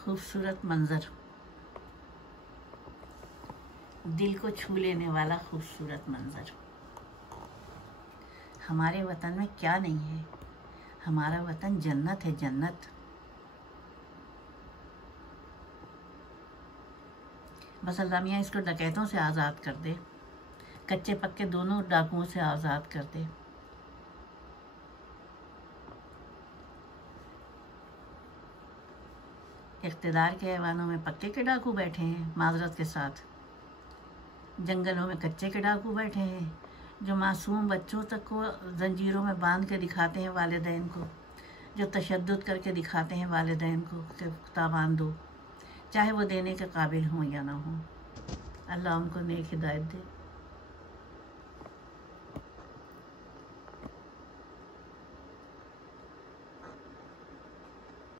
खूबसूरत मंजर, दिल को छू लेने वाला खूबसूरत मंजर। हमारे वतन में क्या नहीं है, हमारा वतन जन्नत है, जन्नत। बस अल्लाह मियाँ इसको डकैतों से आज़ाद कर दे, कच्चे पक्के दोनों डाकुओं से आज़ाद कर दे। इक़्तिदार के ऐवानों में पक्के के डाकू बैठे हैं माजरत के साथ, जंगलों में कच्चे के डाकू बैठे हैं जो मासूम बच्चों तक को जंजीरों में बांध के दिखाते हैं वालिदैन को, जो तशद्दुद करके दिखाते हैं वालिदैन को कि तावान दो, चाहे वो देने के काबिल हों या ना हों। अल्लाह उनको नेक हिदायत दे।